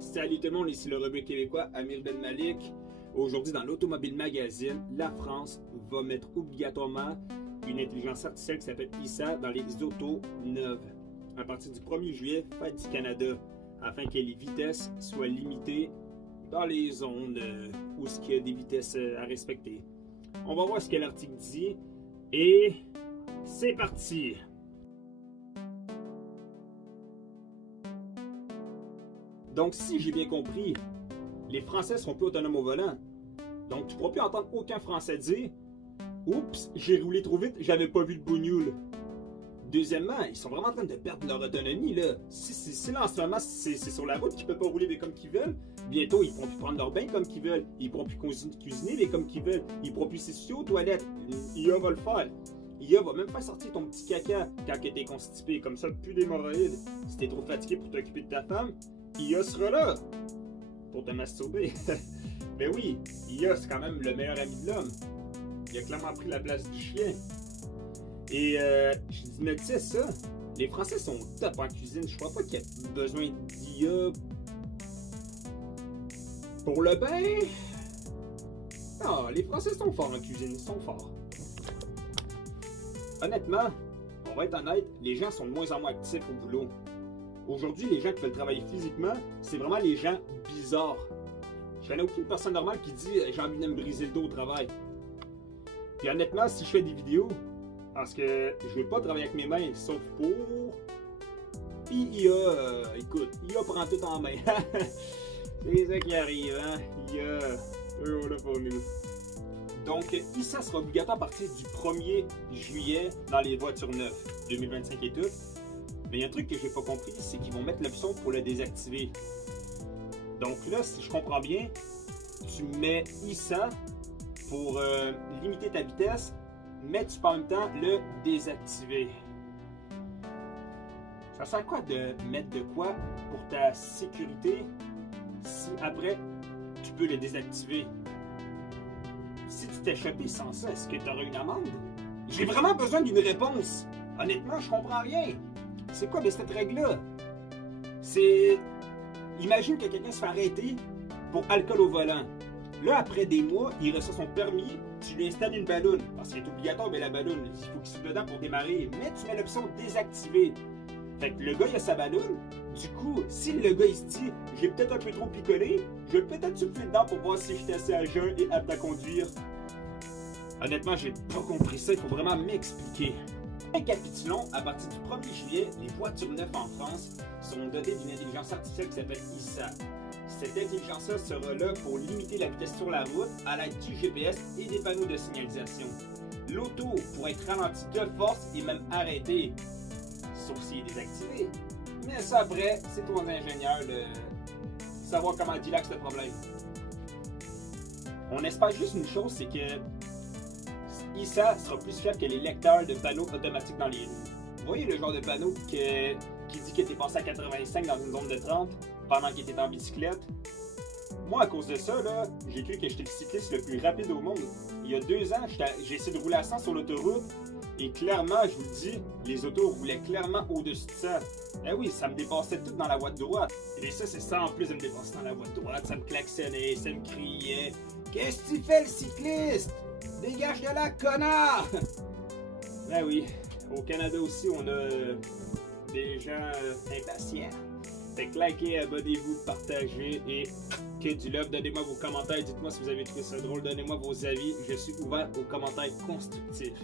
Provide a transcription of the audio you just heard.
Salut tout le monde, ici le rebeu québécois Amir Ben Malik. Aujourd'hui dans l'Automobile Magazine, la France va mettre obligatoirement une intelligence artificielle qui s'appelle ISA dans les autos neuves à partir du 1er juillet, fête du Canada, afin que les vitesses soient limitées dans les zones où il y a des vitesses à respecter. On va voir ce que l'article dit et c'est parti! Donc, si j'ai bien compris, les Français seront plus autonomes au volant. Donc, tu ne pourras plus entendre aucun Français dire « Oups, j'ai roulé trop vite, j'avais pas vu le bougnoule. » Deuxièmement, ils sont vraiment en train de perdre leur autonomie. Là. Si là, en ce moment, c'est sur la route qu'ils ne peuvent pas rouler comme qu'ils veulent, bientôt, ils ne pourront plus prendre leur bain comme qu'ils veulent. Ils ne pourront plus cuisiner comme qu'ils veulent. Ils ne pourront plus s'essuyer aux toilettes. IA va le faire. IA va même faire sortir ton petit caca quand tu es constipé. Comme ça, plus d'hémorroïdes. Si tu es trop fatigué pour t'occuper de ta femme, IA sera là pour te masturber. Mais oui, IA, c'est quand même le meilleur ami de l'homme. Il a clairement pris la place du chien. Et je me disais ça, les Français sont top en cuisine. Je crois pas qu'il y ait besoin d'IA pour le bain. Non, les Français sont forts en cuisine, ils sont forts. Honnêtement, on va être honnête, les gens sont de moins en moins actifs au boulot. Aujourd'hui, les gens qui veulent travailler physiquement, c'est vraiment les gens bizarres. Je connais aucune personne normale qui dit « j'ai envie de me briser le dos au travail ». Puis honnêtement, si je fais des vidéos, parce que je veux pas travailler avec mes mains, sauf pour... Puis IA, écoute, IA prend tout en main. C'est ça qui arrive, hein? IA, eux, on l'a pour nous. Donc, ISA sera obligatoire à partir du 1er juillet dans les voitures neuves, 2025 et tout. Mais il y a un truc que j'ai pas compris, c'est qu'ils vont mettre l'option pour le désactiver. Donc là, si je comprends bien, tu mets ISA pour limiter ta vitesse, mais tu peux en même temps le désactiver. Ça sert à quoi de mettre de quoi pour ta sécurité si après tu peux le désactiver? Si tu t'es chopé sans ça, est-ce que tu auras une amende? J'ai vraiment besoin d'une réponse. Honnêtement, je comprends rien. C'est quoi de cette règle-là? C'est... Imagine que quelqu'un se fait arrêter pour alcool au volant. Là, après des mois, il reçoit son permis, tu lui installes une balloune. Parce qu'il est obligatoire, mais la balloune, il faut qu'il soit dedans pour démarrer. Mais tu mets l'option désactiver. Fait que le gars, il a sa balloune. Du coup, si le gars, il se dit, j'ai peut-être un peu trop picolé, je vais peut-être souffler dedans pour voir si je suis assez à jeun et apte à conduire. Honnêtement, j'ai pas compris ça. Il faut vraiment m'expliquer. Récapitulons, à partir du 1er juillet, les voitures neuves en France seront dotées d'une intelligence artificielle qui s'appelle ISA. Cette intelligence-là sera là pour limiter la vitesse sur la route à l'aide du GPS et des panneaux de signalisation. L'auto pourra être ralentie de force et même arrêtée, sauf s'il est désactivé. Mais ça après, c'est aux ingénieurs de savoir comment dealer ce problème. On espère juste une chose, c'est que ISA sera plus fiable que les lecteurs de panneaux automatiques dans les rues. Vous voyez le genre de panneau qui dit que tu es passé à 85 dans une zone de 30 pendant qu'il était en bicyclette? Moi, à cause de ça, j'ai cru que j'étais le cycliste le plus rapide au monde. Il y a 2 ans, j'ai essayé de rouler à 100 sur l'autoroute et clairement, je vous le dis, les autos roulaient clairement au-dessus de ça. Eh oui, ça me dépassait tout dans la voie de droite. Et ça, c'est ça en plus de me dépasser dans la voie de droite. Ça me klaxonnait, ça me criait. Qu'est-ce que tu fais, le cycliste? Dégage de là, connard! Ben oui, au Canada aussi, on a des gens impatients. Fait que likez, abonnez-vous, partagez et que du love. Donnez-moi vos commentaires, dites-moi si vous avez trouvé ça drôle, donnez-moi vos avis. Je suis ouvert aux commentaires constructifs.